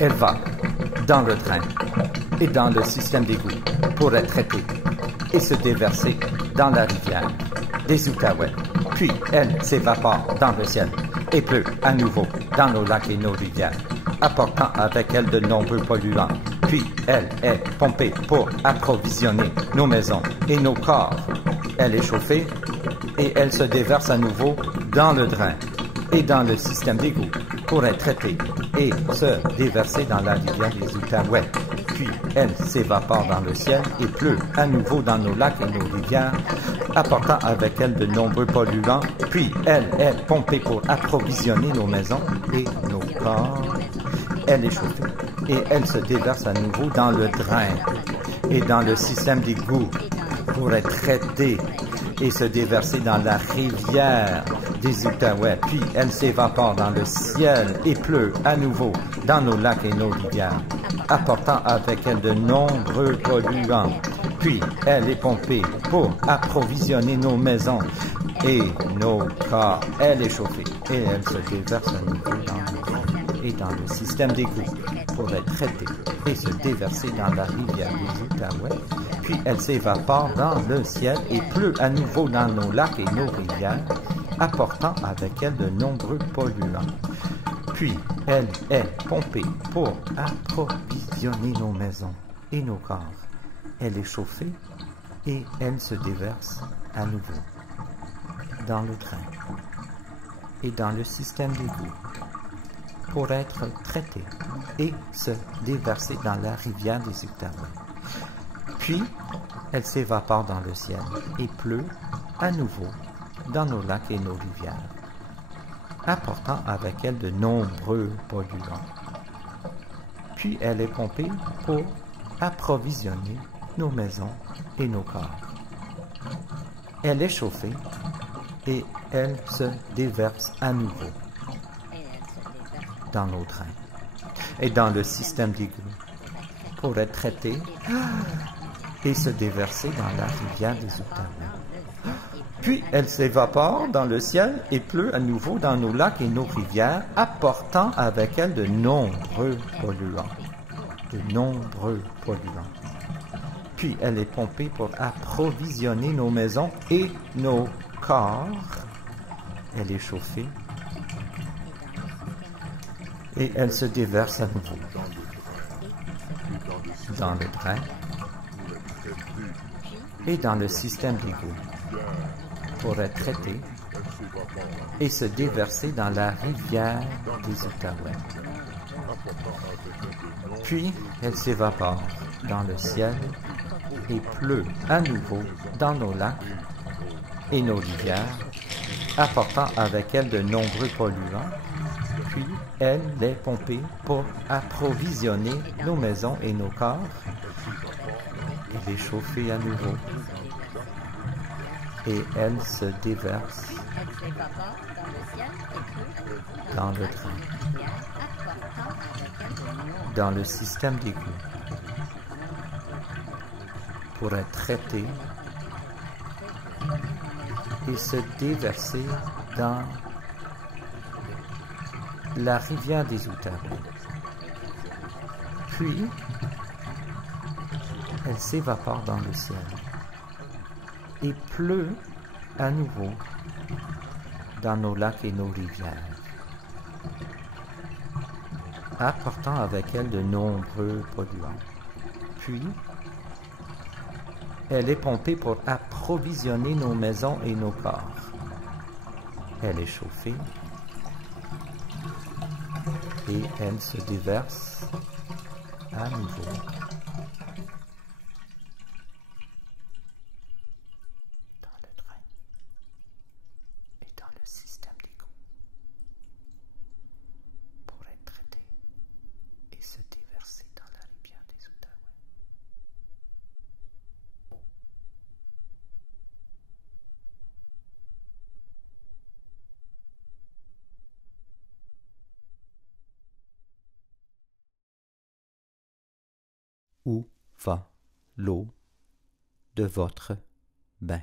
Elle va dans le drain et dans le système d'égout pour être traitée et se déverser dans la rivière des Outaouais. Puis elle s'évapore dans le ciel et pleut à nouveau dans nos lacs et nos rivières, apportant avec elle de nombreux polluants. Puis elle est pompée pour approvisionner nos maisons et nos corps. Elle est chauffée et elle se déverse à nouveau dans le drain et dans le système d'égout pour être traitée et se déverser dans la rivière des Outaouais. Puis elle s'évapore dans le ciel et pleut à nouveau dans nos lacs et nos rivières, apportant avec elle de nombreux polluants. Puis elle est pompée pour approvisionner nos maisons et nos corps. Elle est chauffée et elle se déverse à nouveau dans le drain et dans le système d'égout pour être traitée et se déverser dans la rivière des Outaouais. Puis elle s'évapore dans le ciel et pleut à nouveau dans nos lacs et nos rivières, apportant avec elle de nombreux polluants. Puis elle est pompée pour approvisionner nos maisons et nos corps. Elle est chauffée et elle se déverse à nouveau dans le drain et dans le système d'égout pour être traitée et se déverser dans la rivière des Outaouais. Puis elle s'évapore dans le ciel et pleut à nouveau dans nos lacs et nos rivières, apportant avec elle de nombreux polluants. Puis elle est pompée pour approvisionner nos maisons et nos corps. Elle est chauffée et elle se déverse à nouveau dans le drain et dans le système d'égout pour être traitée et se déverser dans la rivière des Outaouais. Puis, elle s'évapore dans le ciel et pleut à nouveau dans nos lacs et nos rivières, apportant avec elle de nombreux polluants. Puis, elle est pompée pour approvisionner nos maisons et nos corps. Elle est chauffée et elle se déverse à nouveau dans nos drains et dans le système d'égout pour être traitée et se déverser dans la rivière des Outaouais. Puis elle s'évapore dans le ciel et pleut à nouveau dans nos lacs et nos rivières, apportant avec elle de nombreux polluants. De nombreux polluants. Puis elle est pompée pour approvisionner nos maisons et nos corps. Elle est chauffée et elle se déverse à nouveau dans le drain et dans le système d'égout pour être traitée et se déverser dans la rivière des Outaouais. Puis elle s'évapore dans le ciel et pleut à nouveau dans nos lacs et nos rivières, apportant avec elle de nombreux polluants. Puis elle est pompée pour approvisionner nos maisons et nos corps. Elle est chauffée à nouveau et elle se déverse dans le drain, dans le système d'égout pour être traitée et se déverser dans la rivière des Outaouais. Puis, elle s'évapore dans le ciel et pleut à nouveau dans nos lacs et nos rivières, apportant avec elle de nombreux polluants. Puis, elle est pompée pour approvisionner nos maisons et nos corps. Elle est chauffée et elle se déverse à nouveau dans le drain et dans le système d'égout pour être traitée et se déverser dans la rivière des Outaouais. Où va l'eau de votre bain?